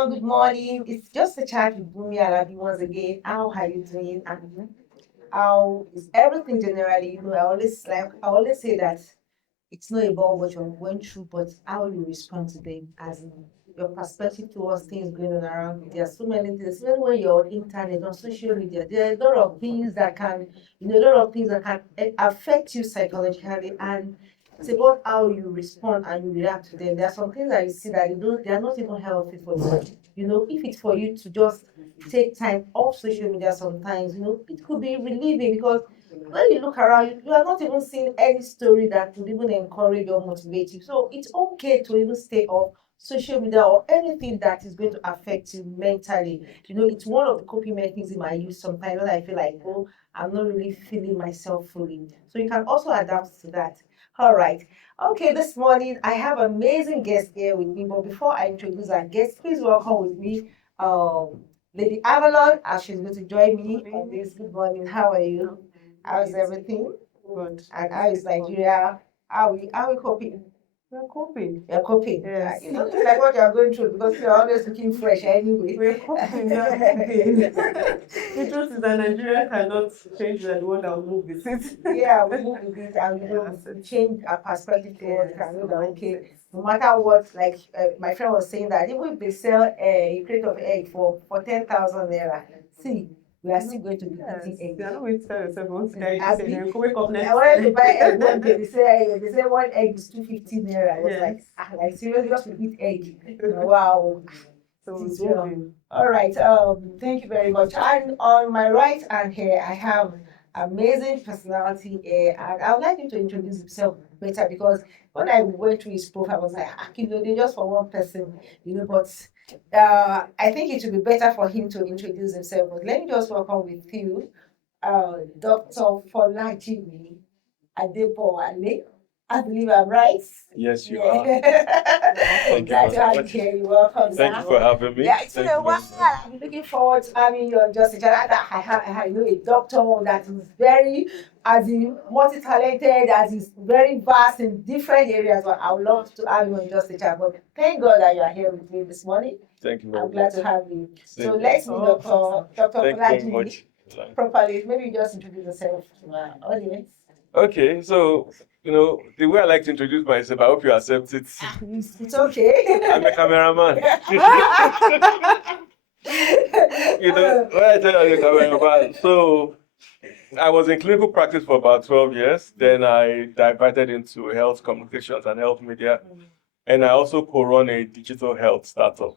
everyone. Good morning. It's just a chat with Bunmi Alabi once again. How are you doing? And how is everything generally? I always say that it's not about what you're going through, but how you respond to them, as in your perspective towards things going on around you. There are so many things, especially when you're on internet, on social media. There are a lot of things that can, a lot of things that can affect you psychologically, and it's about how you respond and you react to them. There are some things that you see that they are not even healthy for you. If it's for you to just take time off social media sometimes, it could be relieving because when you look around, you are not even seeing any story that would even encourage or motivate you. So it's okay to even stay off social media or anything that is going to affect you mentally. It's one of the coping mechanisms I use sometimes when I feel like, oh, I'm not really feeling myself fully. So you can also adapt to that. All right. Okay, this morning I have an amazing guest here with me. But before I introduce our guest, please welcome with me Lady Avalon, as she's going to join me on this. Good morning. How are you? How's everything? Good. And how is Nigeria? How we coping? We're coping. You're coping. Yes. You look like what you're going through because you're always looking fresh anyway. We're coping. We're coping. The truth is that Nigeria cannot change the world that will move with it. Yeah, we move with it and we change our perspective towards it and know that okay, no matter what, like my friend was saying that even if they sell a crate of egg for 10,000 naira, see, we are still going to be eating egg. They are not going to tell yourself once you Abi, say they wake up next. I wanted to buy egg one day. They say one egg is 250 naira. I was Yes. like seriously, just to eat egg. Wow. So It's it's moving. All right. Thank you very much. And on my right hand here, I have amazing personality here, and I would like him to introduce himself better because when I went through his profile, I was like, they just for one person, but I think it would be better for him to introduce himself. But let me just welcome with you, Dr. FOLAJIMI ADEBOWALE. I believe I'm right. Yes, you are. I'm glad to have you here. You're welcome. Thank you for having me. Yeah, it's been Thank a you very while. much. I'm looking forward to having you on Just a Chat. I know a doctor that is very, as in multi-talented, that is very vast in different areas. But I would love to have you on Just a Chat. But thank God that you are here with me this morning. Thank you very I'm glad much. to have you. So Thank you. let's meet Dr. Thank you very FOLAJIMI much. properly. Maybe you just introduce yourself to our audience. Okay, so the way I like to introduce myself, I hope you accept it. It's okay. I'm a cameraman. When I tell you I'm a cameraman, so I was in clinical practice for about 12 years. Then I diverted into health communications and health media. And I also co-run a digital health startup.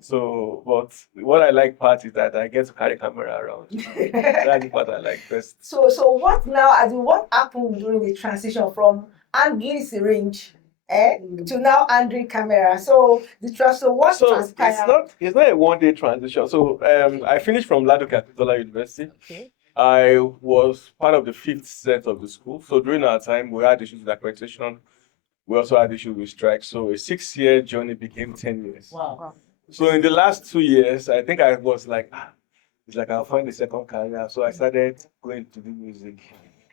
So, but what I like part is that I get to carry camera around. That's what I like best. So what now? As in, what happened during the transition from handling syringe, to now handling camera? So what So transpired? it's not a one-day transition. So I finished from Ladoke University. Okay. I was part of the fifth set of the school. So during our time, we had issues with accreditation. We also had issues with strikes. So a 6-year journey became 10 years. Wow. So in the last 2 years, I think I was like, it's like I'll find a second career. So I started going to do music.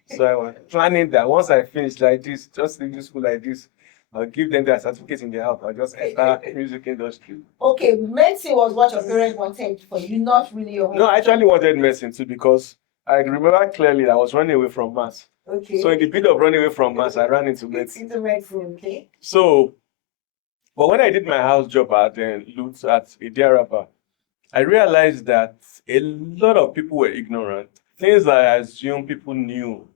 So I was planning that once I finish like this, just leave school like this, I'll give them their certificate in the house. I'll just enter music industry. Okay, medicine was what your parents wanted for you, not really your home. No, I actually wanted medicine too because I remember clearly that I was running away from maths. Okay. So in the bit of running away from maths, I ran into medicine. Into medicine, okay. So, but when I did my house job at Lutz at Idiaraba, I realized that a lot of people were ignorant. Things that I assumed people knew,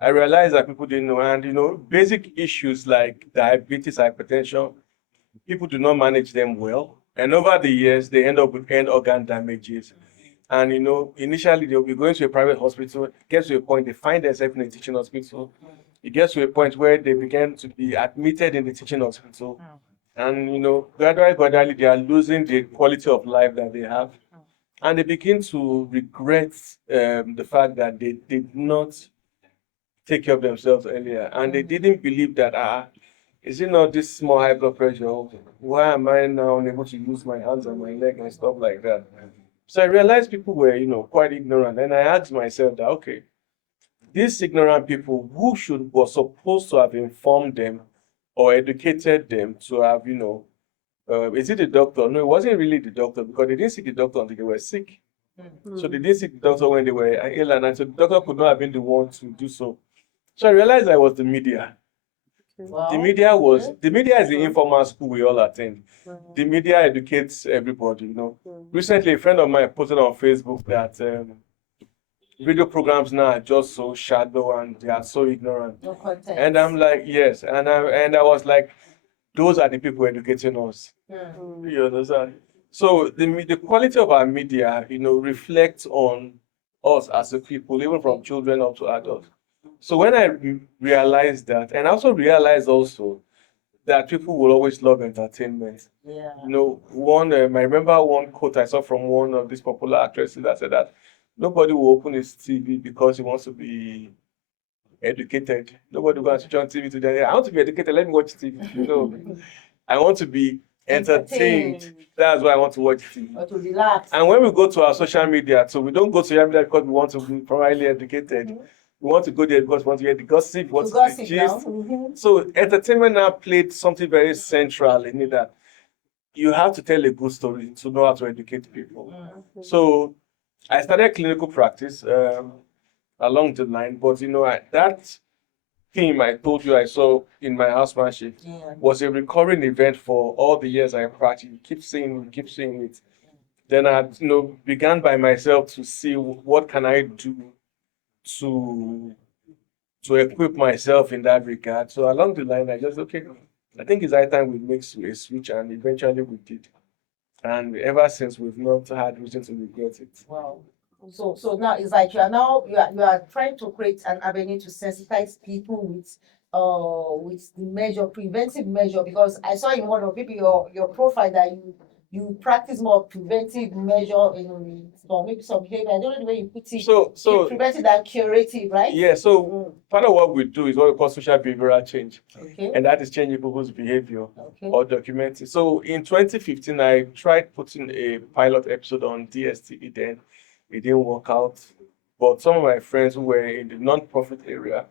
I realized that people didn't know. And basic issues like diabetes, hypertension, people do not manage them well. And over the years, they end up with end organ damages. And initially they'll be going to a private hospital, get to a point, they find themselves in a teaching hospital. It gets to a point where they begin to be admitted in the teaching hospital. And gradually they are losing the quality of life that they have. And they begin to regret the fact that they did not take care of themselves earlier. And they didn't believe that, is it not this small high blood pressure? Why am I now unable to use my hands and my leg and stuff like that? So I realized people were, quite ignorant. And I asked myself that, okay, these ignorant people, who was supposed to have informed them or educated them to have, is it the doctor? No, it wasn't really the doctor because they didn't see the doctor until they were sick. So they didn't see the doctor when they were ill, and so the doctor could not have been the one to do so. So I realized I was the media. Wow. The media is the informal school we all attend. The media educates everybody, you know. Recently, a friend of mine posted on Facebook that radio programs now are just so shallow and they are so ignorant. No content. And I'm like, yes. And I was like, those are the people educating us. You understand? So the quality of our media, you know, reflects on us as a people, even from children up to adults. So when I realized that, and I also realized also that people will always love entertainment. Yeah. You know, I remember one quote I saw from one of these popular actresses that said that nobody will open his TV because he wants to be educated. Nobody will go and switch on TV today. I want to be educated. Let me watch TV. You know, I want to be entertained. That's why I want to watch TV. Or to relax. And when we go to our social media, so we don't go to social media because we want to be properly educated. We want to go there because we want to hear the gossip, we want to gossip the now. gist. So entertainment now played something very central in it, that you have to tell a good story to know how to educate people. So I started clinical practice along the line, but you know, that theme I told you I saw in my housemanship was a recurring event for all the years I practiced. You keep seeing it. Then I, you know, began by myself to see what can I do to equip myself in that regard. So along the line, I just, okay, I think it's high time we make a switch, and eventually we did. And ever since, we've not had reason to regret it. Wow. So now it's like you are trying to create an avenue to sensitize people with the measure, preventive measure, because I saw in one of maybe your profile that you practice more preventive measure in or maybe some behavior. I don't know the way you put it. So preventive and curative, right? yeah, so part of what we do is what we call social behavioral change. Okay. And that is changing people's behavior Okay. or documenting. So in 2015, I tried putting a pilot episode on DSTV then. It didn't work out. But some of my friends who were in the non-profit area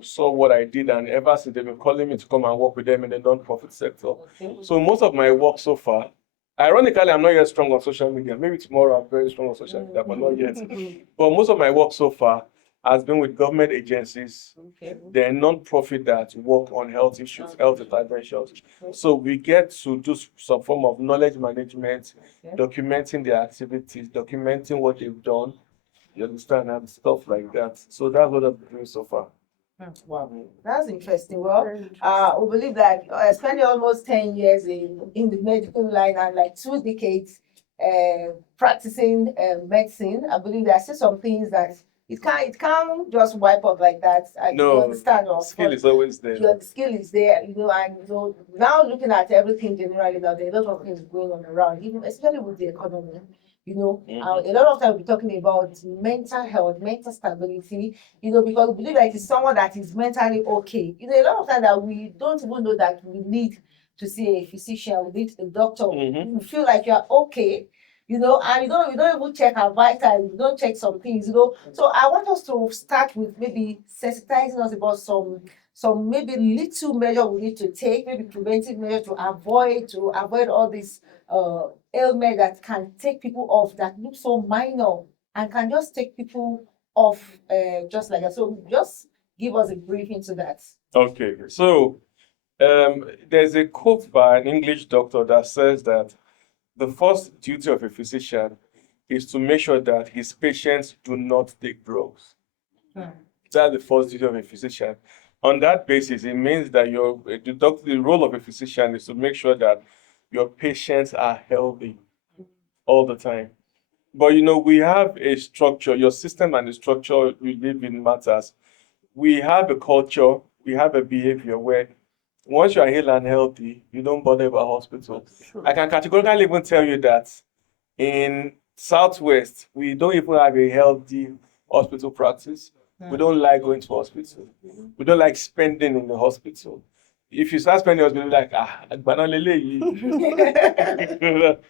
saw what I did, and ever since they've been calling me to come and work with them in the non-profit sector. Okay. So most of my work so far, ironically, I'm not yet strong on social media. Maybe tomorrow I'm very strong on social media, but not yet. But most of my work so far has been with government agencies. They're non-profit that work on health issues, health interventions. So we get to do some form of knowledge management, documenting their activities, documenting what they've done, you understand, and stuff like that. So that's what I've been doing so far. Wow, that's interesting. Well, we believe that spending almost 10 years in the medical line and like 2 decades practicing medicine, I believe there are still some things that it can't just wipe up like that. No, you understand? skill is always there. Your skill is there, you know, and so now looking at everything generally, now there are a lot of things going on around, even especially with the economy. You know, a lot of time we're talking about mental health, mental stability, you know, because we believe that it's someone that is mentally okay. You know, a lot of time that we don't even know that we need to see a physician, we need a doctor. You feel like you're okay, you know, and you don't even check our vitals, you don't check some things, you know. So I want us to start with maybe sensitizing us about some maybe little measure we need to take, maybe preventive measure to avoid all these ailment that can take people off, that look so minor and can just take people off just like that. So just give us a brief into that. Okay, so there's a quote by an English doctor that says that the first duty of a physician is to make sure that his patients do not take drugs. That's the first duty of a physician. On that basis, it means that the role of a physician is to make sure that your patients are healthy all the time. But you know, we have a structure, your system and the structure you live in matters. We have a culture, we have a behavior where once you are healed and healthy, you don't bother about hospital. I can categorically even tell you that in Southwest, we don't even have a healthy hospital practice. We don't like going to hospital. We don't like spending in the hospital. If you start spending in the hospital, like,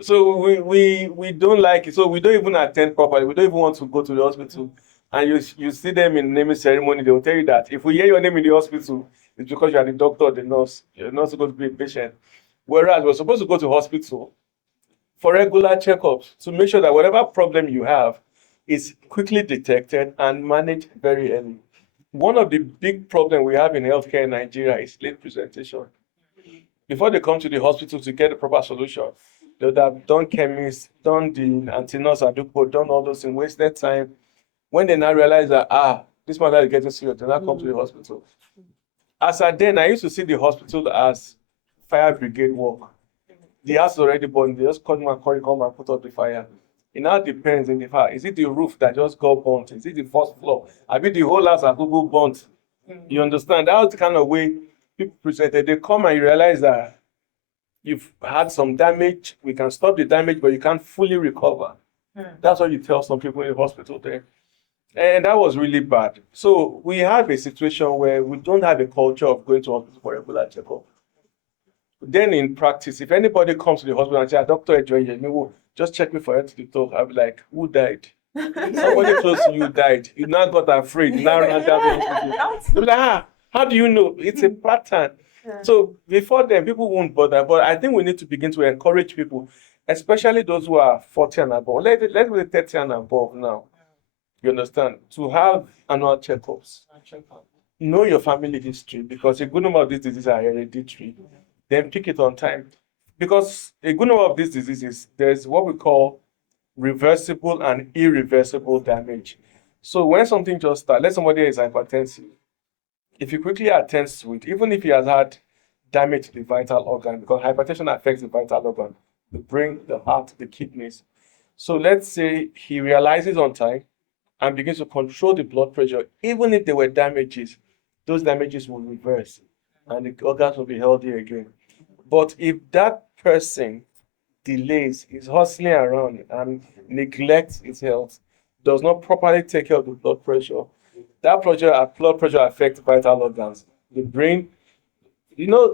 so we don't like it. So we don't even attend properly. We don't even want to go to the hospital. And you see them in naming ceremony, they will tell you that if we hear your name in the hospital, it's because you are the doctor or the nurse. You're not supposed to be a patient. Whereas we're supposed to go to hospital for regular checkups to make sure that whatever problem you have is quickly detected and managed very early. One of the big problems we have in healthcare in Nigeria is late presentation. Before they come to the hospital to get the proper solution, they would have done chemists, done the antinos, adupo, done all those things, wasted time. When they now realize that, this matter is getting serious, they now come to the hospital. As at then, I used to see the hospital as fire brigade work. The house is already burned, they just come and put up the fire. It now depends in the fire. Is it the roof that just got burnt? Is it the first floor? I mean, the whole house has Google burnt. You understand? That's the kind of way people presented. They come and you realize that you've had some damage. We can stop the damage, but you can't fully recover. That's what you tell some people in the hospital there. And that was really bad. So we have a situation where we don't have a culture of going to hospital for regular checkup. Then in practice, if anybody comes to the hospital and says, Doctor, just check me for head to the toe, I'll be like, who died? Somebody close to you died. You now got afraid. You now ran down to the hospital. They'll be like, how do you know? It's a pattern. So before then, people won't bother. But I think we need to begin to encourage people, especially those who are 40 and above. Let's be 30 and above now. You understand? To have annual checkups. Know your family history, because a good number of these diseases are hereditary. Then pick it on time. Because a good number of these diseases, there's what we call reversible and irreversible damage. So when something just starts, let somebody is hypertensive, if you quickly attend to it, even if he has had damage to the vital organ, because hypertension affects the vital organ, the brain, the heart, the kidneys. So let's say he realizes on time and begins to control the blood pressure, even if there were damages, those damages will reverse and the organs will be healthy again. But if that person delays, is hustling around and neglects his health, does not properly take care of the blood pressure, that blood pressure affects vital organs, the brain.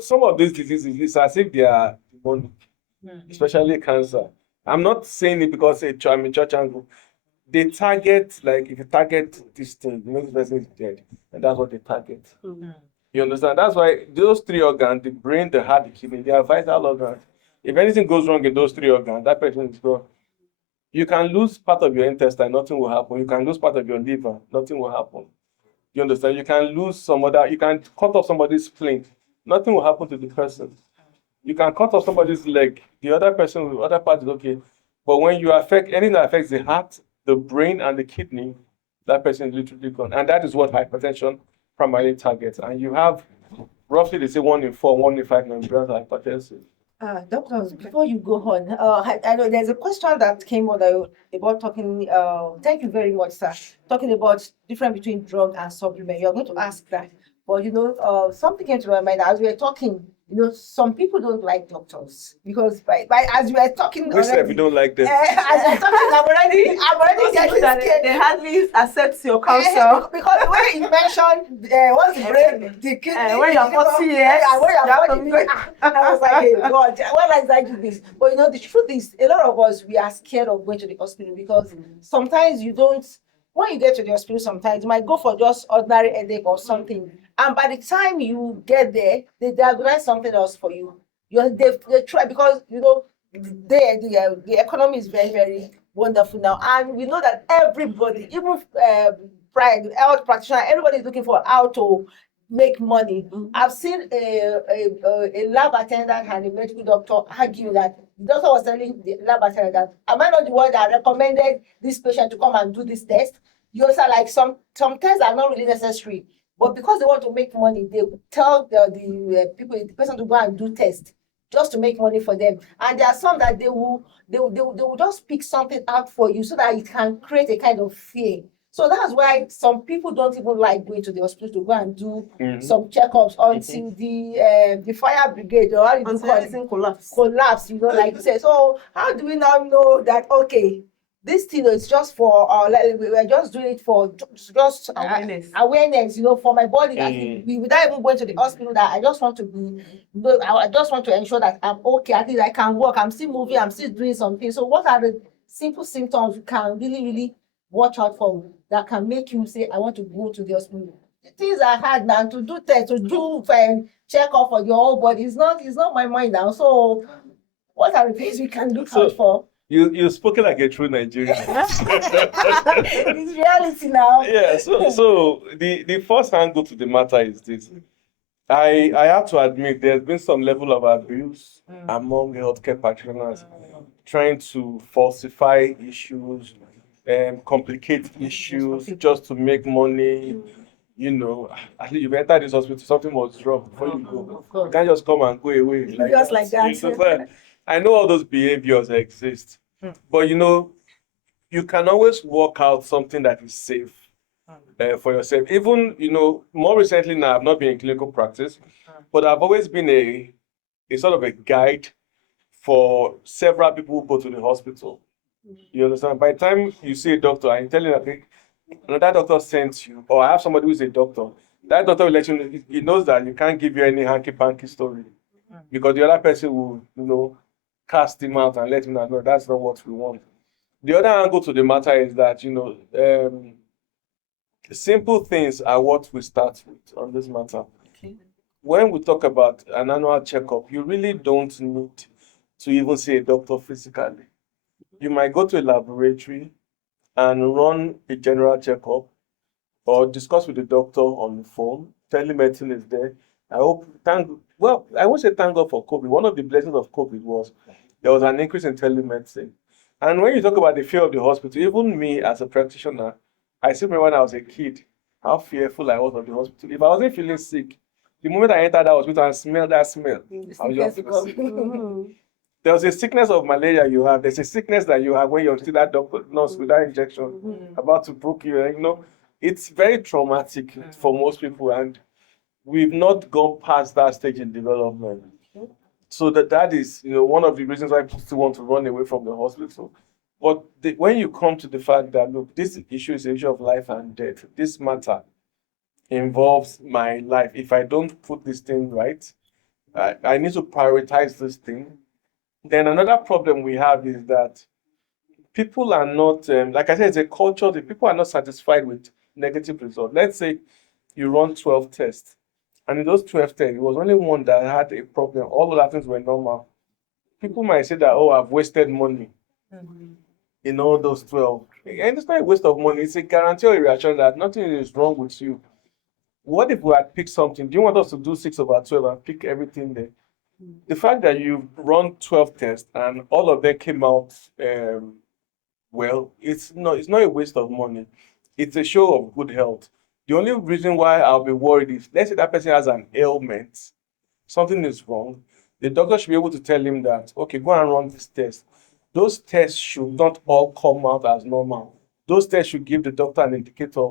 Some of these diseases, it's as if they are demonic, especially cancer. I'm not saying it because I'm a church angle. They target, like if you target this thing, this person is dead, and that's what they target. You understand? That's why those three organs, the brain, the heart, the kidney, they are vital organs. If anything goes wrong in those three organs, that person is gone. You can lose part of your intestine, nothing will happen. You can lose part of your liver, nothing will happen. You understand? You can you can cut off somebody's spleen, nothing will happen to the person. You can cut off somebody's leg, the other part is okay. But when you affect anything that affects the heart, the brain, and the kidney, that person is literally gone. And that is what hypertension primarily targets. And you have roughly, they say 1 in 4, 1 in 5 Nigerians are hypertensive. Doctors, before you go on, I know there's a question that came on about talking. Thank you very much, sir. Talking about difference between drug and supplement. You're going to ask that, but something came to my mind as we were talking. Some people don't like doctors because by as we are talking. We said we don't like them. As we're talking, I'm already getting scared. They hardly accept your counsel. Because the way you mentioned, what's the brain, the kidney, when you're 40 years, and when you're 40, I was like, hey, God, why did I do this? But the truth is, a lot of us, we are scared of going to the hospital because sometimes when you get to the hospital, sometimes you might go for just ordinary headache or something. And by the time you get there, they diagnose something else for you. They try because, the economy is very, very wonderful now. And we know that everybody, even health practitioner, everybody is looking for how to make money. I've seen a lab attendant and a medical doctor argue that the doctor was telling the lab attendant that, am I not the one that recommended this patient to come and do this test? You also like some tests are not really necessary, but because they want to make money, they tell the person to go and do tests just to make money for them. And there are some that they will just pick something out for you so that it can create a kind of fear. So that's why some people don't even like going to the hospital to go and do some checkups until the fire brigade or anything collapse. Like you say. So how do we now know that this thing is just for we're just doing it for just awareness, for my body. Without even going to the hospital, that I just want to ensure that I'm okay. At least I can walk. I'm still moving. I'm still doing something. So what are the simple symptoms you can really, really watch out for that can make you say, I want to go to the hospital? Things are hard now to do tests, to check up for your whole body. It's not my mind now. So what are the things we can look So- out for? You've spoken like a true Nigerian. It's reality now. Yeah, so the first angle to the matter is this. I have to admit there's been some level of abuse among healthcare practitioners trying to falsify issues and complicate issues just to make money. You know, at least you've entered this hospital, something was wrong before you go. Of course. You can't just come and go away Just like that. You know, I know all those behaviors exist, but you know, you can always work out something that is safe for yourself. Even, you know, more recently now, I've not been in clinical practice, but I've always been a sort of a guide for several people who go to the hospital. You understand? By the time you see a doctor and you tell him that another doctor sent you, or I have somebody who is a doctor, that doctor will let you know, he knows that you can't give you any hanky-panky story because the other person will, you know, cast him out and let him know, no, that's not what we want. The other angle to the matter is that, you know, simple things are what we start with on this matter. Okay. When we talk about an annual checkup, you really don't need to even see a doctor physically. You might go to a laboratory and run a general checkup or discuss with the doctor on the phone. Telemedicine is there. I won't say thank God for COVID. One of the blessings of COVID was there was an increase in telemedicine. And when you talk about the fear of the hospital, even me as a practitioner, I still remember when I was a kid, how fearful I was of the hospital. If I wasn't feeling sick, the moment I entered that hospital and smelled that smell, I was just feeling sick. There was a sickness of malaria you have. There's a sickness that you have when you're still that doctor nurse with that injection about to poke you. And, you know, it's very traumatic for most people, and we've not gone past that stage in development. So that is, you know, one of the reasons why people still want to run away from the hospital. But when you come to the fact that, look, this issue is an issue of life and death. This matter involves my life. If I don't put this thing right, I need to prioritize this thing. Then another problem we have is that people are not, like I said, it's a culture that people are not satisfied with negative results. Let's say you run 12 tests, and in those 12 tests, it was only one that had a problem. All other things were normal. People might say that, oh, I've wasted money in all those 12. And it's not a waste of money, it's a guarantee or a reassurance that nothing is wrong with you. What if we had picked something? Do you want us to do 6/12 and pick everything there? The fact that you've run 12 tests and all of them came out well, it's not a waste of money. It's a show of good health. The only reason why I'll be worried is, let's say that person has an ailment, something is wrong. The doctor should be able to tell him that, okay, go and run this test. Those tests should not all come out as normal. Those tests should give the doctor an indicator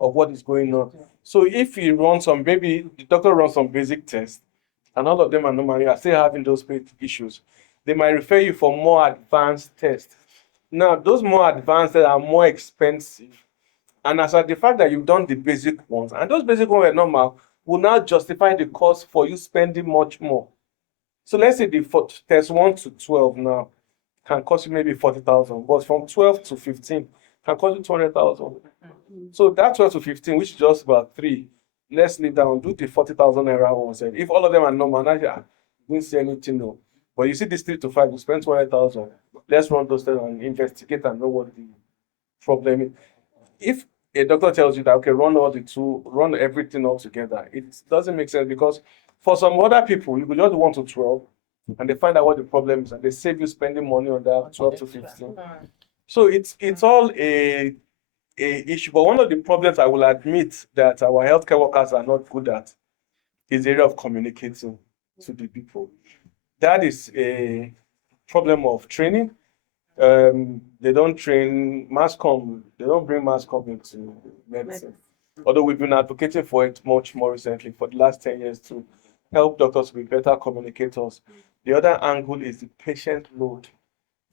of what is going on. So if he runs maybe the doctor runs some basic tests, and all of them are normal, you are still having those issues, they might refer you for more advanced tests. Now, those more advanced tests are more expensive. And as at the fact that you've done the basic ones, and those basic ones were normal, will now justify the cost for you spending much more. So let's say the test 1 to 12 now can cost you maybe 40,000, but from 12 to 15 can cost you 200,000. So that 12 to 15, which is just about 3, let's leave down, do the 40,000 naira ones. If all of them are normal, now you didn't see anything, no. But you see this 3 to 5, you spend 200,000. Let's run those tests and investigate and know what the problem is. If a doctor tells you that, okay, run everything all together, it doesn't make sense, because for some other people, you could just 1 to 12 and they find out what the problem is and they save you spending money on that 12 to 15. So it's all a issue. But one of the problems I will admit that our healthcare workers are not good at is the area of communicating to the people. That is a problem of training. They don't train mass comm, they don't bring mass comm into medicine. Although we've been advocating for it much more recently for the last 10 years to help doctors be better communicators. The other angle is the patient load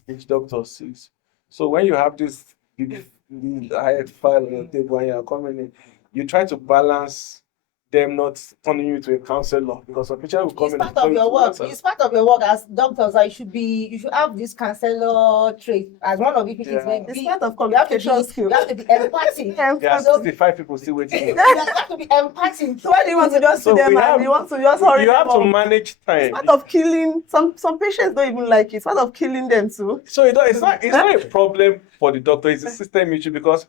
each doctor sees. So when you have this big high file on your table and you're coming in, you try to balance them not turning you to a counselor because some patient will come It's in part and of your work. counselor. It's part of your work as doctors. That you should have this counselor trait as one of it. Is Yeah. maybe It's part of you have to communication be skills. you have to be empathic. There are So 65 people still waiting. you have to be empathic. So why do you want to just So see them we and have- you want to just hurry You them have to up? manage time. It's part of killing. Some patients don't even like it. It's part of killing them too. So it's not a problem for the doctor. It's a system issue because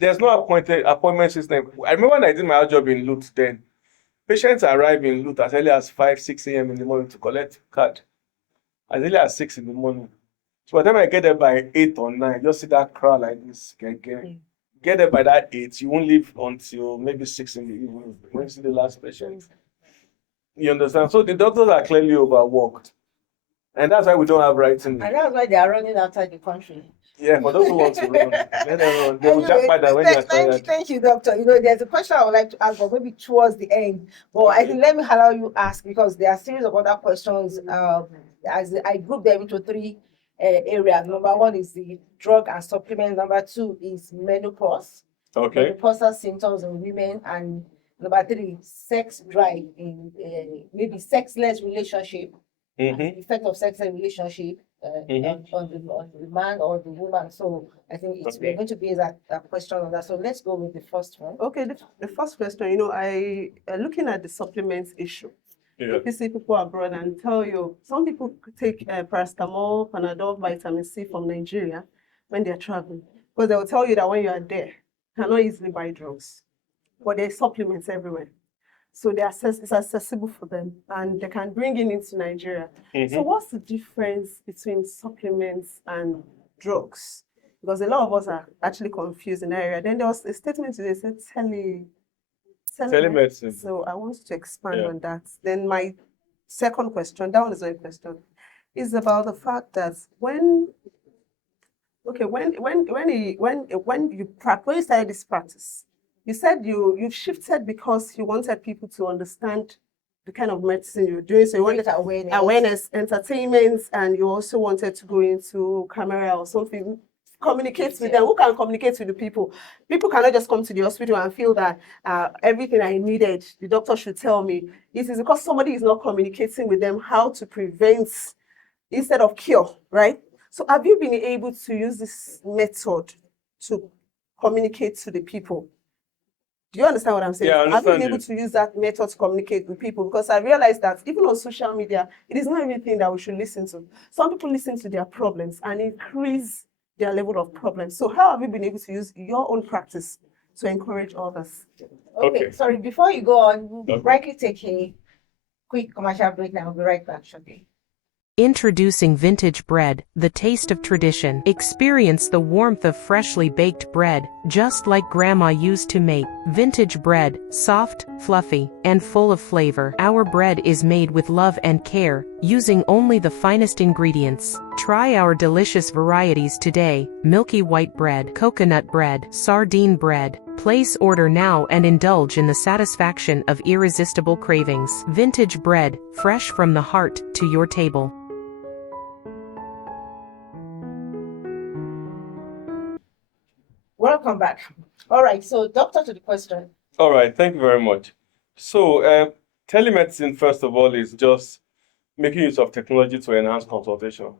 there's no appointment system. I remember when I did my job in Lut then. Patients arrive in Lut as early as 5, 6 a.m. in the morning to collect card. As early as 6 in the morning. So by the time I get there by 8 or 9, just see that crowd like this. Get there by that 8, you won't leave until maybe 6 in the evening when you see the last patient. You understand? So the doctors are clearly overworked. And that's why we don't have writing. And that's why they are running outside the country. Yeah, for those who want to run, let them run. They will jack by that when they are tired. Thank you, doctor. There's a question I would like to ask, but maybe towards the end. But I think let me allow you ask because there are a series of other questions. As I group them into three areas. Number one is the drug and supplement. Number two is menopause. Okay. Menopausal symptoms in women, and number three, sex drive in maybe sexless relationship. Mm-hmm. The effect of sexless relationship on the man or the woman. So I think we're going to base a question on that. So let's go with the first one. Okay, the first question, I looking at the supplements issue. Yeah. If you see people abroad and tell you, some people take paracetamol, Panadol, vitamin C from Nigeria when they're traveling. Because they will tell you that when you are there, you cannot easily buy drugs. But there's supplements everywhere. So it's accessible for them and they can bring it into Nigeria. Mm-hmm. So what's the difference between supplements and drugs? Because a lot of us are actually confused in that area. Then there was a statement today that said telemedicine. So I want to expand on that. Then my second question, that one is not a question, is about the fact that when you started this practice, you said you shifted because you wanted people to understand the kind of medicine you're doing. So you wanted awareness, entertainment, and you also wanted to go into camera or something, communicate with them. Who can communicate with the people? People cannot just come to the hospital and feel that everything I needed, the doctor should tell me. It is because somebody is not communicating with them how to prevent instead of cure, right? So have you been able to use this method to communicate to the people? Do you understand what I'm saying? Yeah, I understand. Have you been able to use that method to communicate with people? Because I realized that even on social media, it is not everything that we should listen to. Some people listen to their problems and increase their level of problems. So how have you been able to use your own practice to encourage others? Okay. Sorry, before you go on, we'll rightly take a quick commercial break and we'll be right back shortly. Introducing Vintage Bread, the taste of tradition. Experience the warmth of freshly baked bread, just like Grandma used to make. Vintage bread, soft, fluffy, and full of flavor. Our bread is made with love and care, using only the finest ingredients. Try our delicious varieties today: milky white bread, coconut bread, sardine bread. Place order now and indulge in the satisfaction of irresistible cravings. Vintage bread, fresh from the heart to your table. Welcome back. All right, so doctor, to the question. All right, thank you very much. So telemedicine, first of all, is just making use of technology to enhance consultation.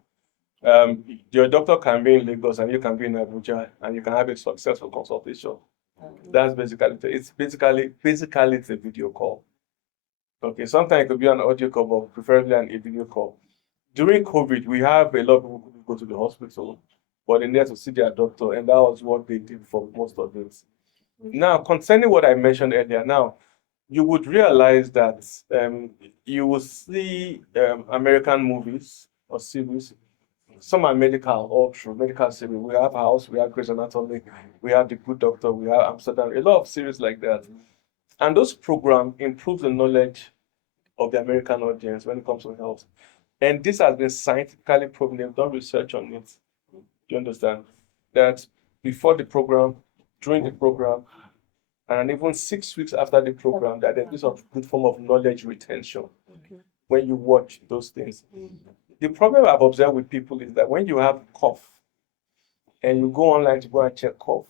Your doctor can be in Lagos and you can be in Abuja and you can have a successful consultation. That's basically it's a video call. Okay, sometimes it could be an audio call, but preferably a video call. During COVID, we have a lot of people who go to the hospital, but they need to see their doctor, and that was what they did for most of it. Now, concerning what I mentioned earlier, now you would realize that you will see American movies or series. Some are medical, all true medical series. We have House, we have Grey's Anatomy, we have The Good Doctor, we have Amsterdam, a lot of series like that. And those programs improve the knowledge of the American audience when it comes to health. And this has been scientifically proven. They've done research on it. Do you understand? That before the program, during the program, and even 6 weeks after the program, that there's this good form of knowledge retention when you watch those things. The problem I've observed with people is that when you have cough and you go online to go and check cough,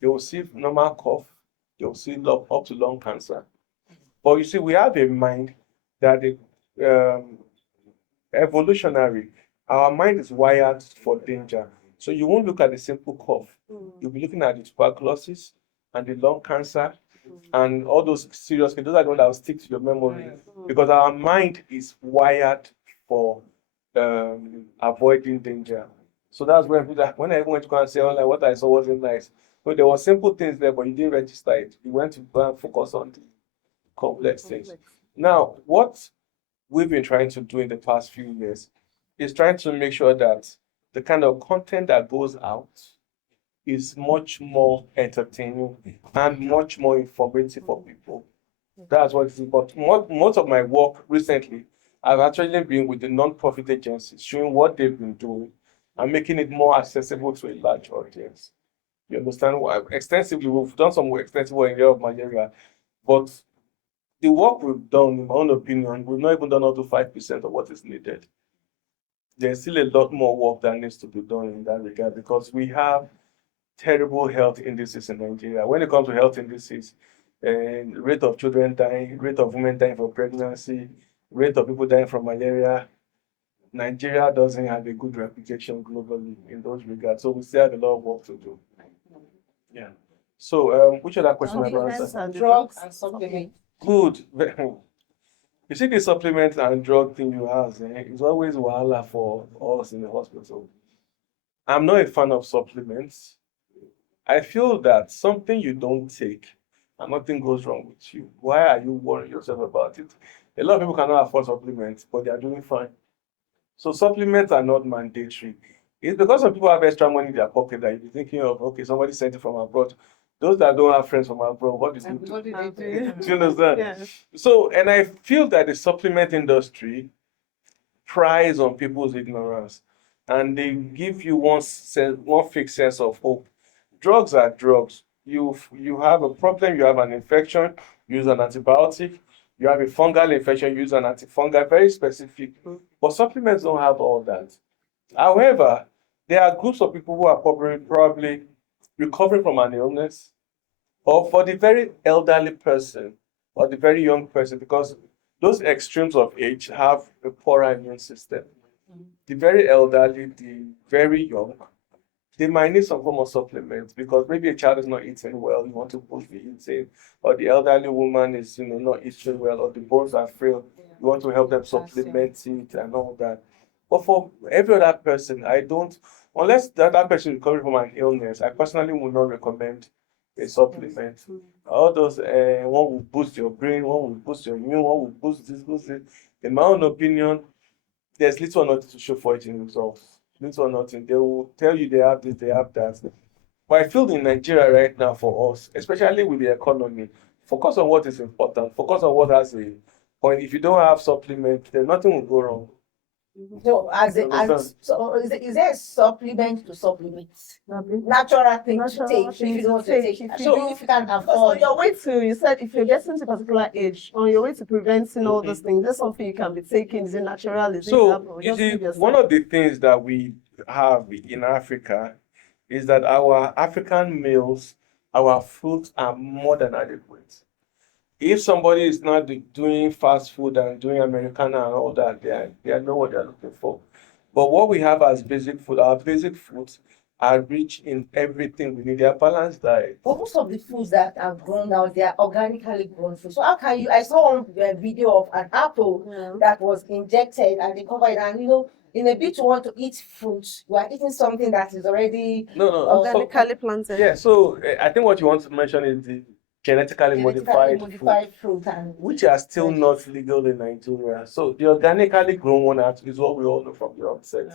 they will see normal cough, they will see up to lung cancer. But you see, we have a mind that evolutionary, our mind is wired for danger. So you won't look at the simple cough. You'll be looking at the tuberculosis and the lung cancer and all those serious things. Those are the ones that will stick to your memory because our mind is wired for avoiding danger. So that's when when I went to go and say, oh, like what I saw wasn't nice. So there were simple things there, but you didn't register it. You went to go and focus on the complex things. Now, what we've been trying to do in the past few years is trying to make sure that the kind of content that goes out is much more entertaining and much more informative for people. That's what it's about. Most of my work recently, I've actually been with the non-profit agencies, showing what they've been doing and making it more accessible to a large audience. You understand? Extensively, we've done some extensive work in Europe, Nigeria, but the work we've done, in my own opinion, we've not even done up to 5% of what is needed. There's still a lot more work that needs to be done in that regard because we have terrible health indices in Nigeria. When it comes to health indices, rate of children dying, rate of women dying from pregnancy, rate of people dying from malaria, Nigeria doesn't have a good reputation globally in those regards. So we still have a lot of work to do. Yeah. So which other question have I answered? Drugs and supplements. Good. You see the supplement and drug thing you have, it's always wahala for us in the hospital. I'm not a fan of supplements. I feel that something you don't take and nothing goes wrong with you. Why are you worrying yourself about it? A lot of people cannot afford supplements, but they are doing fine. So supplements are not mandatory. It's because some people have extra money in their pocket that you're thinking of, okay, somebody sent it from abroad. Those that don't have friends from abroad, what is it? What did they do? Do you understand? Yeah. So, and I feel that the supplement industry prides on people's ignorance and they give you one fixed sense of hope. Drugs are drugs. You have a problem, you have an infection, use an antibiotic. You have a fungal infection, use an antifungal, very specific. But supplements don't have all that. However, there are groups of people who are probably recovering from an illness, or for the very elderly person or the very young person, because those extremes of age have a poorer immune system. The very elderly, the very young, they might need some form of supplements because maybe a child is not eating well, you want to push the eating, or the elderly woman is not eating well, or the bones are frail, you want to help them supplement it and all that. But for every other person, I don't, unless that person is recovering from an illness, I personally would not recommend a supplement. All those, one will boost your brain, one will boost your immune, one will boost this, boost it. In my own opinion, there's little or nothing to show for it in results. Little or nothing. They will tell you they have this, they have that. But I feel in Nigeria right now for us, especially with the economy, focus on what is important, focus on what has a point. If you don't have supplement, then nothing will go wrong. So, is there a supplement to supplements? Natural thing to take if you don't want to take. So, if you can On afford. your way to, you said if you're getting to a particular age, on your way to preventing all those things, there's something you can be taking. Is it natural? Is it So, natural? you Just see, give yourself- one of the things that we have in Africa is that our African meals, our foods are more than adequate. If somebody is not doing fast food and doing Americana and all that, they know what they're looking for. But what we have as basic food, our basic foods are rich in everything we need. They are balanced diet. But most of the foods that are grown now, they are organically grown food. So how can you? I saw one video of an apple that was injected and they covered it. And in a bit you want to eat fruit, you are eating something that is already No. organically planted. Yeah, so I think what you want to mention is the genetically modified modified food, fruit and which are still not legal in Nigeria. So the organically grown one is what we all know from the outset.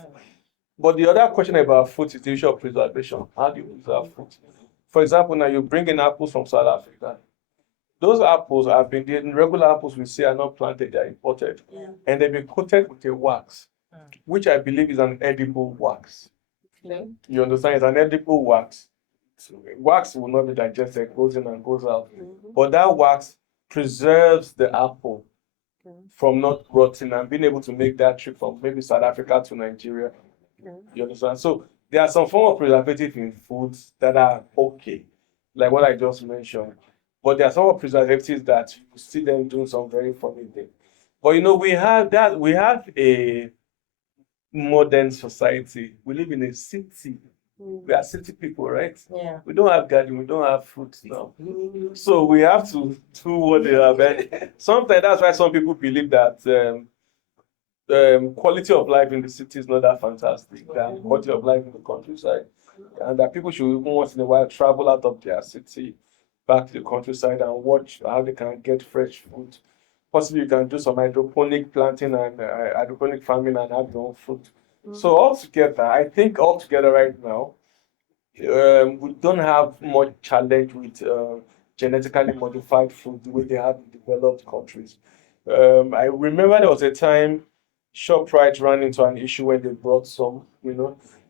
But the other question about food is the issue of preservation. How do you preserve food? For example, now you bring in apples from South Africa. Those apples have been, the regular apples we see are not planted, they are imported. And they've been coated with a wax, which I believe is an edible wax. You understand? It's an edible wax. So, wax will not be digested, goes in and goes out. But that wax preserves the apple from not rotting and being able to make that trip from maybe South Africa to Nigeria. You understand? So there are some form of preservative in foods that are okay, like what I just mentioned. But there are some preservatives that you see them doing some very funny things. But we have a modern society. We live in a city. We are city people, right? Yeah. We don't have garden, we don't have fruits now. So we have to do what they have. And sometimes that's why some people believe that quality of life in the city is not that fantastic than quality of life in the countryside. And that people should even once in a while travel out of their city back to the countryside and watch how they can get fresh food. Possibly you can do some hydroponic planting and hydroponic farming and have your own food. So altogether, I think altogether right now, we don't have much challenge with genetically modified food the way they have in developed countries. I remember there was a time ShopRite ran into an issue when they brought some.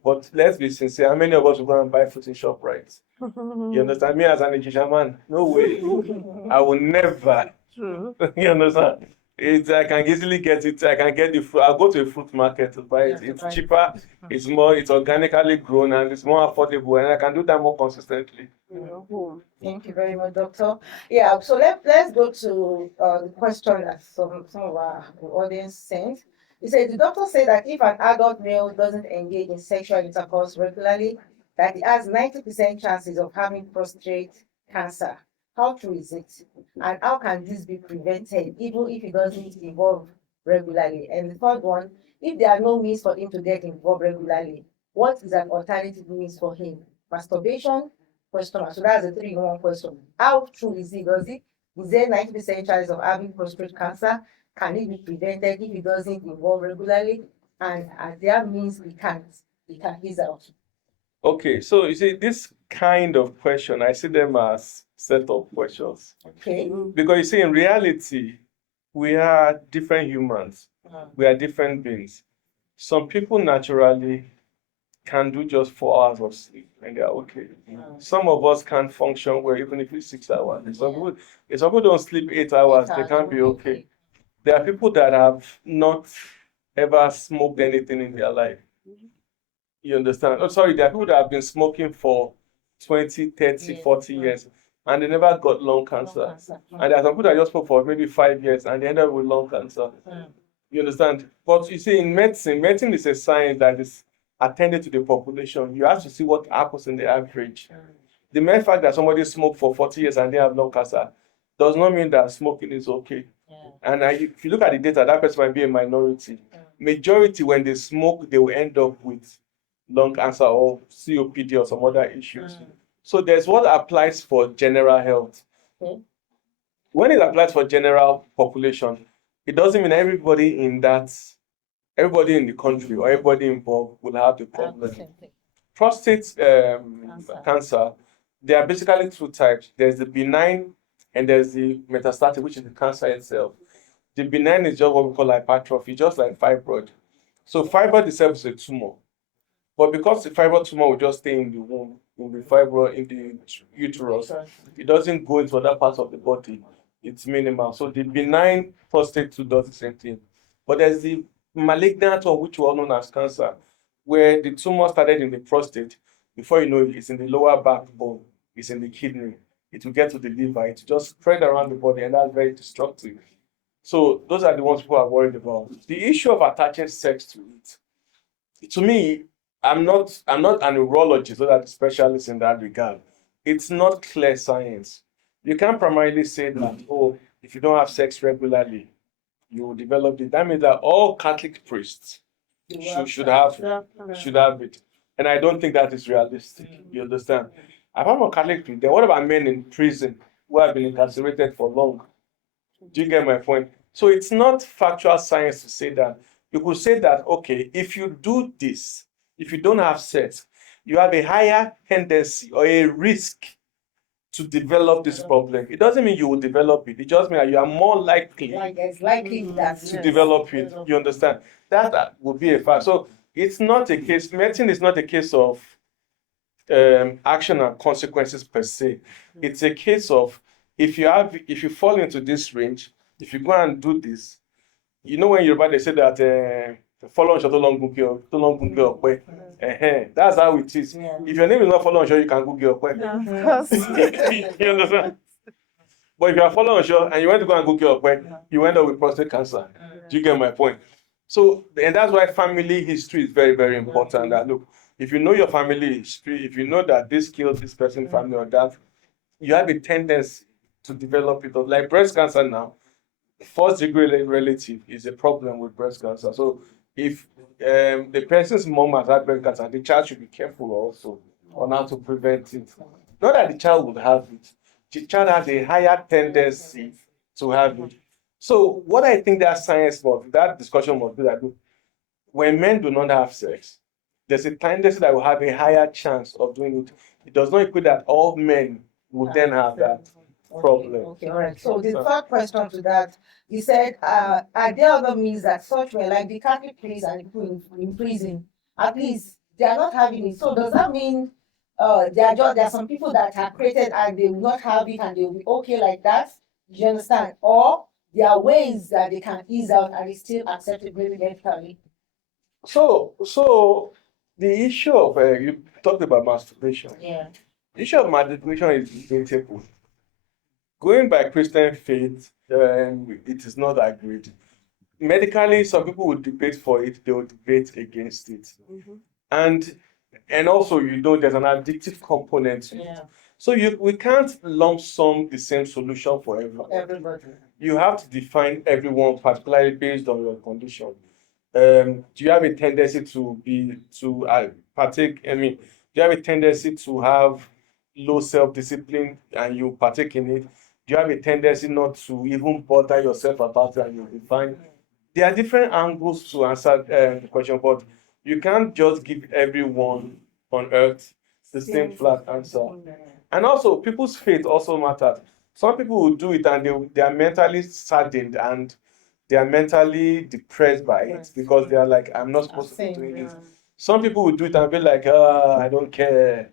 But let's be sincere, how many of us will go and buy food in ShopRite? You understand? Me as an Egyptian man, no way. I will never. True. You understand? I can easily get it. I can get the fruit. I'll go to a fruit market to buy it. It's cheaper, it's organically grown, and it's more affordable, and I can do that more consistently. Thank you very much, Doctor. Yeah, so let's go to the question that some of our audience sent. He said, the doctor said that if an adult male doesn't engage in sexual intercourse regularly, that he has 90% chances of having prostate cancer. How true is it? And how can this be prevented, even if it doesn't involve regularly? And the third one, if there are no means for him to get involved regularly, what is an alternative means for him? Masturbation? Question. So that's a 3-in-1 question. How true is it? Is there 90% chance of having prostate cancer? Can it be prevented if it doesn't involve regularly? And there means we can ease out. Okay, so you see, this kind of question, I see them as set of questions. Okay. Because you see, in reality, we are different humans. We are different beings. Some people naturally can do just 4 hours of sleep and they're okay. Some of us can't function well even if it's 6 hours. If some people don't sleep 8 hours, they can't be okay. There are people that have not ever smoked anything in their life. You understand? Oh, sorry, there are people that have been smoking for 20, 30, 40 years and they never got lung cancer. And there are some people that just smoke for maybe 5 years and they end up with lung cancer. You understand? But you see, in medicine is a science that is attended to the population. You have to see what happens in the average. The mere fact that somebody smoked for 40 years and they have lung cancer does not mean that smoking is okay. And if you look at the data, that person might be a minority. Majority, when they smoke, they will end up with lung cancer or COPD or some other issues. So there's what applies for general health. When it applies for general population, it doesn't mean everybody in the country or everybody involved will have the problem. Prostate cancer, there are basically 2 types. There's the benign and there's the metastatic, which is the cancer itself. The benign is just what we call hypertrophy, just like fibroid. So fibroid itself is a tumor. But because the fibroid tumor will just stay in the womb, in the uterus, it doesn't go into other parts of the body. It's minimal. So the benign prostate too does the same thing. But there's the malignant one, which we all know as cancer, where the tumor started in the prostate. Before you know it, it's in the lower backbone, it's in the kidney. It will get to the liver. It will just spread around the body, and that's very destructive. So those are the ones people are worried about. The issue of attaching sex to it, to me, I'm not an urologist or that specialist in that regard. It's not clear science. You can't primarily say that, if you don't have sex regularly, you will develop it. That means that all Catholic priests should have it. And I don't think that is realistic. You understand? Apart from Catholic priests, then what about men in prison who have been incarcerated for long? Do you get my point? So it's not factual science to say that. You could say that, okay, if you do this, if you don't have sex, you have a higher tendency or a risk to develop this problem. It doesn't mean you will develop it. It just means that you are more likely to develop it. You understand? That would be a fact. So it's not a case, medicine is not a case of action and consequences per se. It's a case of if you fall into this range, if you go and do this, when Yoruba they say that follow on long Google. That's how it is. If your name is not follow on, you can Google. Of course. You understand? But if you are following on show and you want to go and Google your point, you end up with prostate cancer. Do you get my point? So, and that's why family history is very, very important. That look, if you know your family history, if you know that this killed this person, family or that, you have a tendency to develop it. Like breast cancer now, first degree relative is a problem with breast cancer. So if the person's mom has had breast cancer, the child should be careful also on how to prevent it. Not that the child would have it, the child has a higher tendency to have it. So what I think that science must, that discussion must be that when men do not have sex, there's a tendency that will have a higher chance of doing it. It does not equate that all men will then have that problem. Okay, all right. So the third question to that, you said, are there other means that such men, like the Catholic priests and people in prison, at least they are not having it? So does that mean there are some people that are created and they will not have it and they will be okay like that? Do you understand? Or there are ways that they can ease out and it's still acceptable medically? So the issue of you talked about masturbation. Yeah. The issue of masturbation is debatable. Going by Christian faith, it is not agreed. Medically, some people would debate for it, they would debate against it. And also, there's an addictive component to it. Yeah. So we can't lump sum the same solution for everyone. Everybody. You have to define everyone particularly based on your condition. Do you have a tendency to partake? I mean, do you have a tendency to have low self-discipline and you partake in it? Do you have a tendency not to even bother yourself about it and you'll be fine? There are different angles to answer the question, but you can't just give everyone on earth the same flat answer. And also, people's faith also matters. Some people will do it and they are mentally saddened and they are mentally depressed by it because they are like, I'm not supposed to be doing this. Some people will do it and be like, I don't care.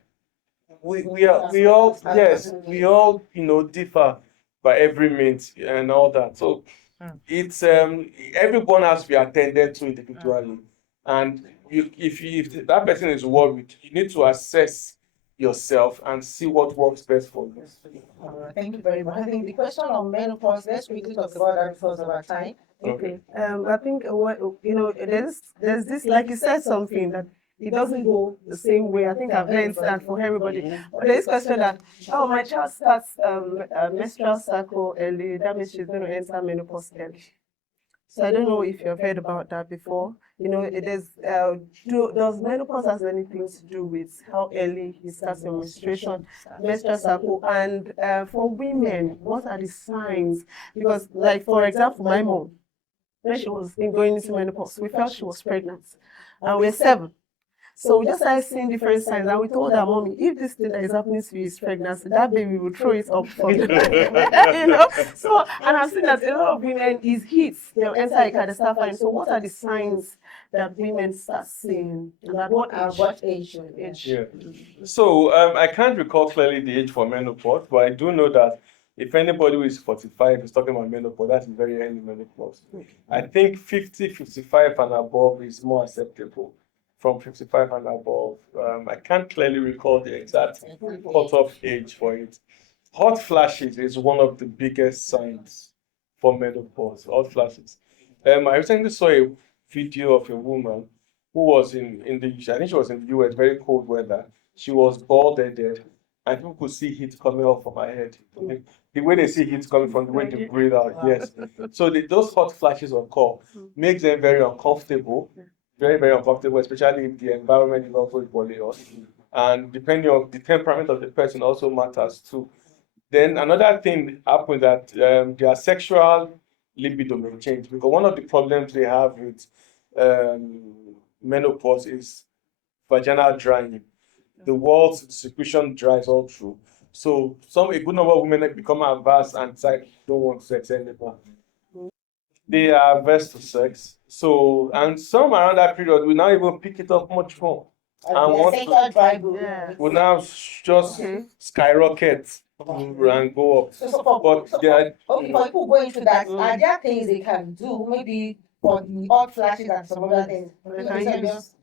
We all differ by every means and all that. So it's everyone has to be attended to individually. And if that person is worried, you need to assess yourself and see what works best for you. Thank you very much. I think the question on menopause, let's quickly talk about that because of our time. Okay. I think there's this, like you said, something that it doesn't go the same way. I think I've learned that for everybody. But there's question that, my child starts menstrual cycle early, that means she's going to enter menopause early. So I don't know if you've heard about that before. Does menopause has anything to do with how early you start your menstrual cycle? And for women, what are the signs? Because, like, for example, my mom, when she was going into menopause, we felt she was pregnant. And we're 7. So we just started seeing different signs, and we told her, Mommy, if this thing that is happening to you is pregnancy, that baby will throw it up for you. So, and I've seen that a lot of women is heat. They'll enter a car, they start finding. So what are the signs that women start seeing? At what age? Yeah. So I can't recall clearly the age for menopause, but I do know that if anybody who is 45 is talking about menopause, that's very early menopause. I think 50, 55 and above is more acceptable. From 55 and above. I can't clearly recall the exact cutoff age for it. Hot flashes is one of the biggest signs for menopause. Hot flashes. I recently saw a video of a woman who was I think she was in the US, very cold weather. She was bald-headed, and people could see heat coming off from her head. The way they see heat coming from the way they breathe out, yes. So those hot flashes occur, makes them very uncomfortable. Very, very uncomfortable, especially if the environment is also equally hot. And depending on the temperament of the person also matters too. Then another thing happens that their sexual libido may change, because one of the problems they have with menopause is vaginal drying. The wall's secretion dries all through. So a good number of women become averse and don't want sex anymore. They are averse to sex. So, and some around that period will now even pick it up much more. And will now just skyrocket and go up. For people going through that, are there things they can do, maybe for the hot flashes and some other things?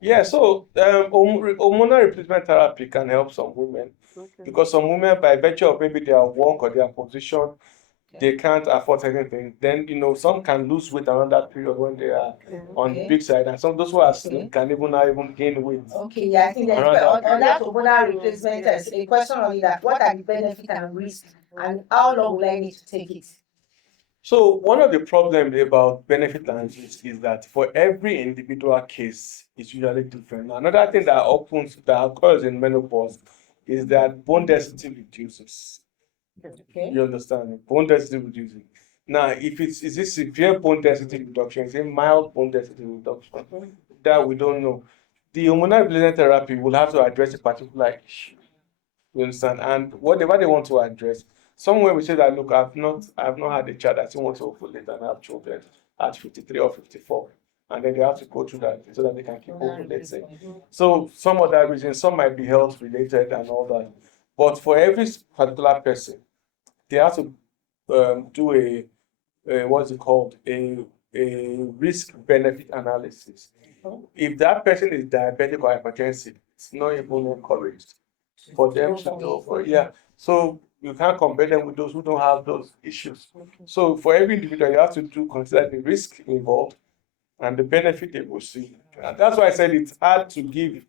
Yeah, so hormonal replacement therapy can help some women Okay. because some women, by virtue of maybe their work or their position, they can't afford certain things. Then some can lose weight around that period when they are Yeah. on the Okay. big side, and some those who are Okay. slim can even now even gain weight. Okay, yeah, I think there's Around that on that period. hormonal replacement, there's a question on that. What are the benefits and risks, and how long will I need to take it? So one of the problems about benefit and risk is that for every individual case, it's usually different. Another thing that occurs in menopause is that bone density reduces. Okay. You understand? Bone density reduces. Now, if is this severe bone density reduction, is it mild bone density reduction? That we don't know. The hormonal replacement therapy will have to address a particular issue. You understand? And whatever they want to address, somewhere we say that look, I've not had a child, I still want to ovulate and have children at 53 or 54. And then they have to go through that so that they can keep ovulating. So some other reasons, some might be health related and all that. But for every particular person, they have to do a what's it called? A risk benefit analysis. If that person is diabetic or hypertensive, it's not even encouraged for them to go for it. Yeah. So you can't compare them with those who don't have those issues. So for every individual, you have to consider the risk involved and the benefit they will see. And that's why I said it's hard to give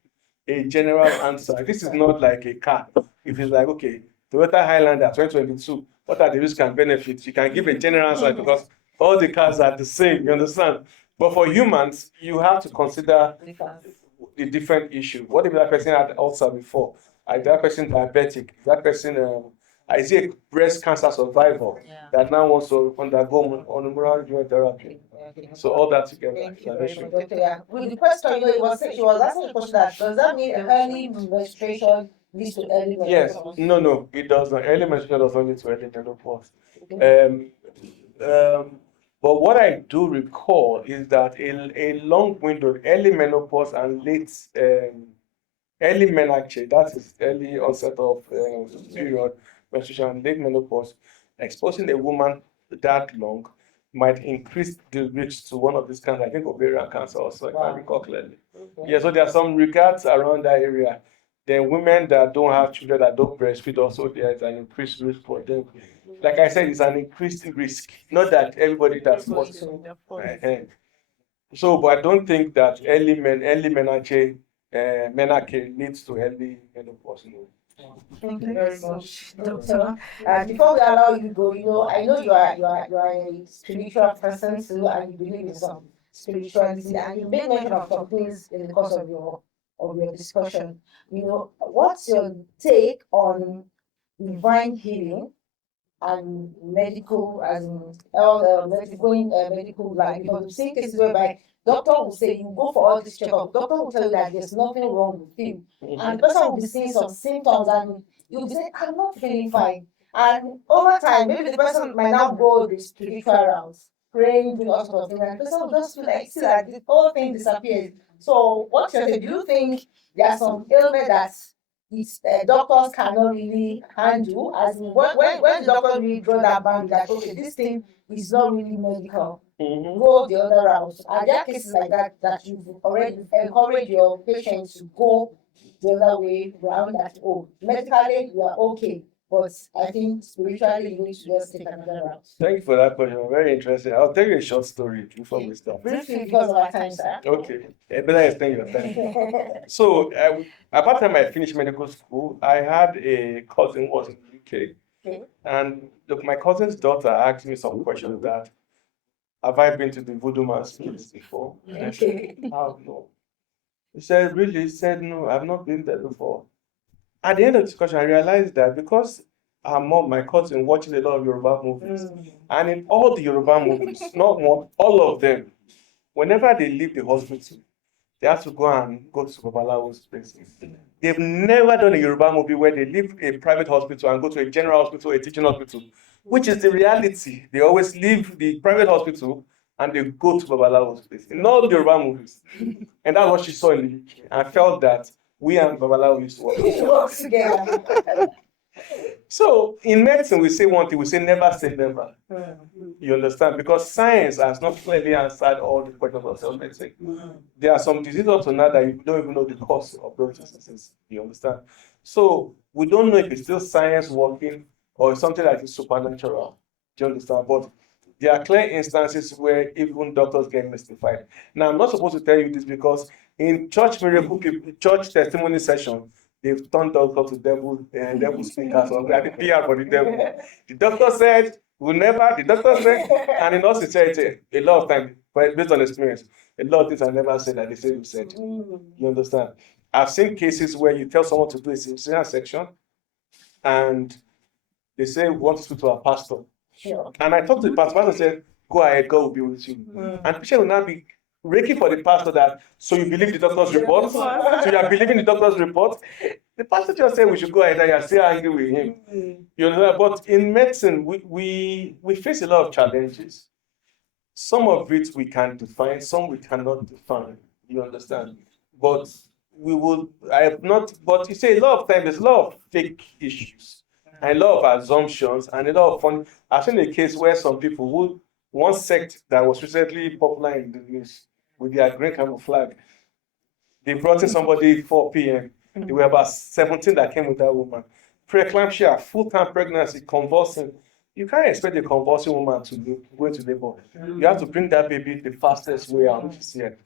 a general answer. This is not like a car. If it's like, okay, Toyota Highlander 2022, what are the risks and benefits? You can give a general answer because all the cars are the same, you understand? But for humans, you have to consider the different issue. What if that person had ulcer before? Is that person diabetic? Is that person is he a breast cancer survivor that now wants to undergo hormonal therapy? So all that together. Thank you very much, Doctor. Yeah. With the question, she was asking a question that does that mean early menstruation leads to early Yes, menopause? no, it does not. Early menstruation does not lead to early menopause. But what I do recall is that a long window, early menopause and late early menarche, that is early onset of period, menstruation, and late menopause, exposing a woman that long might increase the risk to one of these cancers, I think ovarian cancer also, if I recall clearly. Yeah, so there are some regards around that area. Then women that don't have children that don't breastfeed also there is an increased risk for them. Like I said, it's an increased risk. Not that everybody that's possible. So, but I don't think that early menarche leads to early menopause. No. Thank you very much, Doctor. Before we allow you go, I know you are a spiritual person too, and you believe in some spirituality, and you made mention of some things in the course of your discussion. What's your take on divine healing and medical, as in medical line? Because we've seen cases whereby doctor will say you go for all this checkup, doctor will tell you that there's nothing wrong with you, and the person will be seeing some symptoms and you'll be saying, I'm not feeling fine. And over time, maybe the person might now go the spiritual route, praying, doing all sorts of things, and the person will just feel like, see that the whole thing disappears. So, what's your take? Do you think there are some ailments that these doctors cannot really handle? As in, when the doctor really draw that boundary that, okay, this thing is not really medical, go the other route. Are there cases like that you've already encouraged your patients to go the other way around, that, oh, medically you are okay, but I think spiritually you need to just take another route? Thank you for that question. Very interesting. I'll tell you a short story before we start. Briefly, because of our time, sir. Okay, better extend your time. So, about the time I finished medical school, I had a cousin who was in the UK. Okay. And look, my cousin's daughter asked me some questions that, have I been to the voodoo man's place before? And I said, no. He said, really? He said, no, I've not been there before. At the end of the discussion, I realized that because her mom, my cousin, watching a lot of Yoruba movies, and in all the Yoruba movies, not one, all of them, whenever they leave the hospital, they have to go to Babalawo's places. They've never done a Yoruba movie where they leave a private hospital and go to a general hospital, a teaching hospital, which is the reality. They always leave the private hospital and they go to Babalawo's place. In all the Yoruba movies. And that's what she saw in the UK. I felt that we and Babalawo used to work together. So in medicine, we say one thing, we say never say never. You understand? Because science has not clearly answered all the questions of cell medicine. There are some diseases up to now that you don't even know the cause of those diseases. You understand? So we don't know if it's still science working or something that is supernatural. Do you understand? But there are clear instances where even doctors get mystified. Now, I'm not supposed to tell you this because in church miracle, church testimony session, they've turned doctors to devil speakers or the PR for the devil. The doctor said, the doctor said, and in all sincerity, a lot of times, based on experience, a lot of things I never said that they say you said. You understand? I've seen cases where you tell someone to do a cesarean section and they say, we want to speak to our pastor. Sure. And I talked to the pastor said, go ahead, God will be with you. And the patient will now be raking for the pastor that, so you believe the doctor's report? So you are believing the doctor's report? The pastor just said we should go ahead and you are still angry with him. You know, but in medicine, we face a lot of challenges. Some of it we can define, some we cannot define. You understand? But but you say a lot of times there's a lot of fake issues and a lot of assumptions and a lot of fun. I've seen a case where some people who one sect that was recently popular in the news with their green camouflage, they brought in somebody 4 p.m. There were about 17 that came with that woman. Preeclampsia, full-term pregnancy, convulsing. You can't expect a convulsing woman to go into labor. You have to bring that baby the fastest way out, which is here.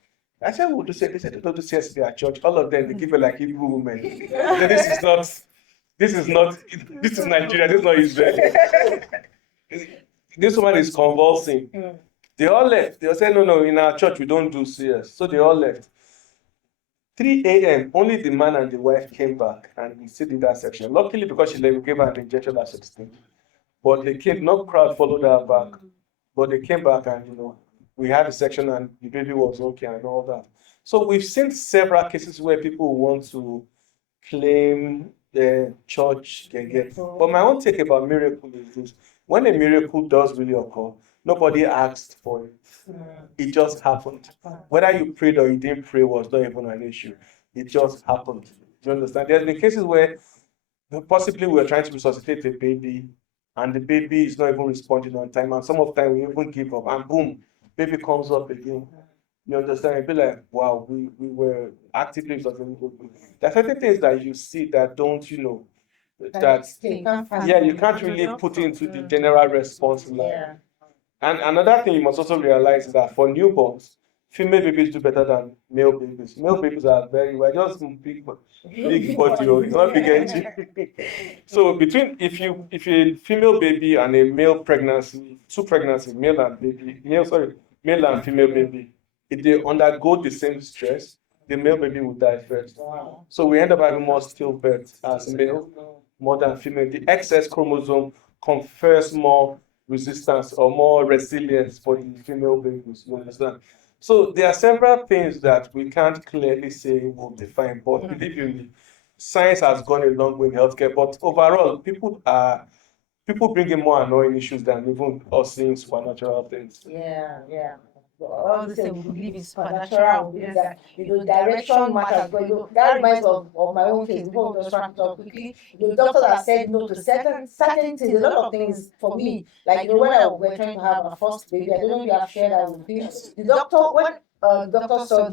I said, we do say, they said they don't do CSB at church. All of them, they give her like Hebrew women. This is Nigeria, this is not Israel. This woman is convulsing. They all left. They all said, no, in our church, we don't do CS. So they all left. 3 a.m., only the man and the wife came back and we still did that section. Luckily, because she gave her an injection at 16. But they came, no crowd followed her back. But they came back and, we had a section and the baby was okay and all that. So we've seen several cases where people want to claim the church can get. But my own take about miracle is this. When a miracle does really occur, nobody asked for it. It just happened. Whether you prayed or you didn't pray was not even an issue. It just happened. Do you understand? There have been cases where possibly we were trying to resuscitate a baby and the baby is not even responding on time. And some of the time we even give up and boom, baby comes up again. You understand? It'd be like, wow, we were actively resuscitating. There are certain things that you see that don't, you can't really put into the general response line. Yeah. And another thing you must also realize is that for newborns, female babies do better than male babies. Male babies are we're just big body, it's not big energy. So if a female baby and a male pregnancy, two pregnancies, male and female baby, if they undergo the same stress, the male baby will die first. Wow. So we end up having more stillbirths as male more than female. The excess chromosome confers more resistance or more resilience for the female babies. You understand? So there are several things that we can't clearly say will define, but believe me, science has gone a long way in healthcare. But overall, people bring in more annoying issues than even us seeing supernatural things. Yeah. All the same, we believe in supernatural, we believe that direction matters. But that reminds me of my own case. Before we just wrap it up quickly, the doctors have said no to certain things. A lot of things for me, like when we're trying to have our first baby, I don't know if you have shared that with you. The doctor, when doctor saw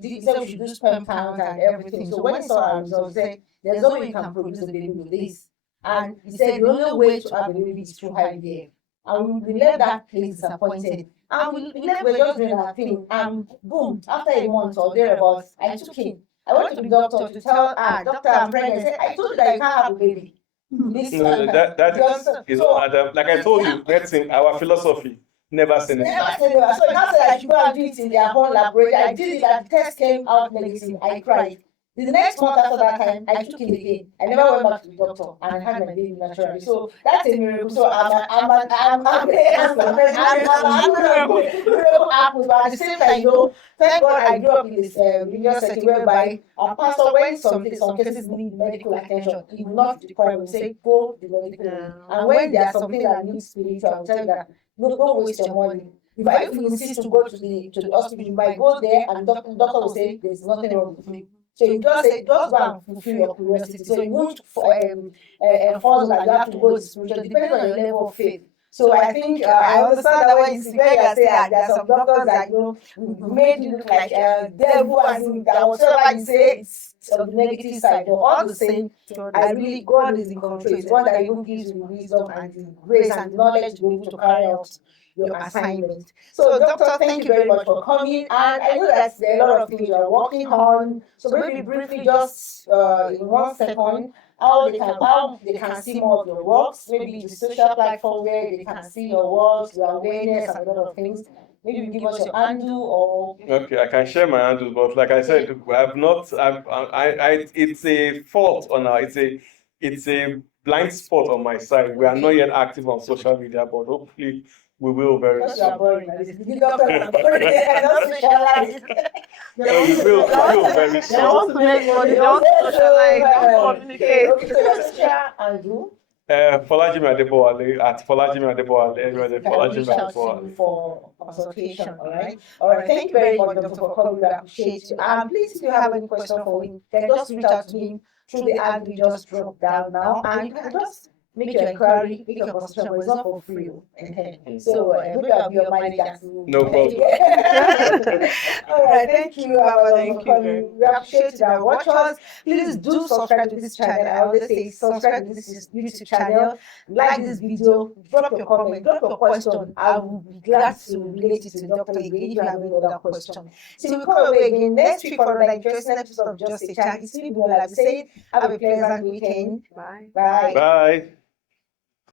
he said we should do sperm count and everything. So when he saw our results, he said there's no way you can produce a baby with this, and he said the only way to have a baby is through IVF. And we left that place disappointed. And we're just doing our thing. And boom, after a month or thereabouts, I took him. I went to the doctor to tell doctor, I'm pregnant. I said, I told you that you can't have a baby. No, that is Adam. Like I told you, medicine, our philosophy, never say never. Never say never. So you not say I should go and do it in their own laboratory. I did it, and the test came out negative. I cried. The next month after that time, I took him again. I never went back to the doctor and had my baby naturally. So that's a miracle. So I'm a miracle apple. But at the same time, thank God I grew up in this religious setting whereby our pastor, when some cases need medical attention, he will not require him to say, go the medical. And when there are something that needs spiritual, I will tell you that don't waste your money. If you insist to go to the hospital, you might go there and the doctor will say there's nothing wrong with me. So you just say, just go and fulfill your curiosity. So you won't enforce that you have to go to spiritual, depending on your level of faith. So I think I understand that when you are saying that there are some doctors that made you look like devil, and that whatever you say it's on the negative side, but all the same, I really, God is in control. It's one that even gives you wisdom and the grace and the knowledge to be able to carry out your assignment. So, Doctor, thank you very much for coming. And I know that there are a lot of things you are working on. So maybe briefly, just in 1 second, how they can see more of your works, maybe the social platform where they can see your works, your awareness, and a lot of things. Maybe you give us your handle or. Okay, I can share my handles, but like I said, it's a fault on our, it's a blind spot on my side. We are not yet active on social media, but hopefully we will very Because you soon. are boring. The doctor is boring. Not socialize. No, we will very They soon. want to make money, they want to socialize, they want to communicate. Okay, so your social handle. FOLAJIMI ADEBOWALE at FOLAJIMI ADEBOWALE. Anyway, Can reach FOLAJIMI out to you ADEBOWALE. for consultation, all right? All right, thank you very much, Doctor, for coming. We appreciate you. And please, if you have any question for him, then just reach out to him through the ad we just dropped down now, and you can just make your inquiry, make your consultation, but it's not for free. So maybe I'll be your manager. No problem. All right, thank you, Thank for you coming. We appreciate you that watch us. Please do subscribe to this channel. I always say subscribe to this YouTube channel. Like this video, drop your comment, drop your question. I will be glad to relate it to Dr. again if you have any other question. So we'll come away again next week for another interesting episode of Just a Chat. It's me, Bunmi, saying have a pleasant weekend. Bye. Bye. Bye.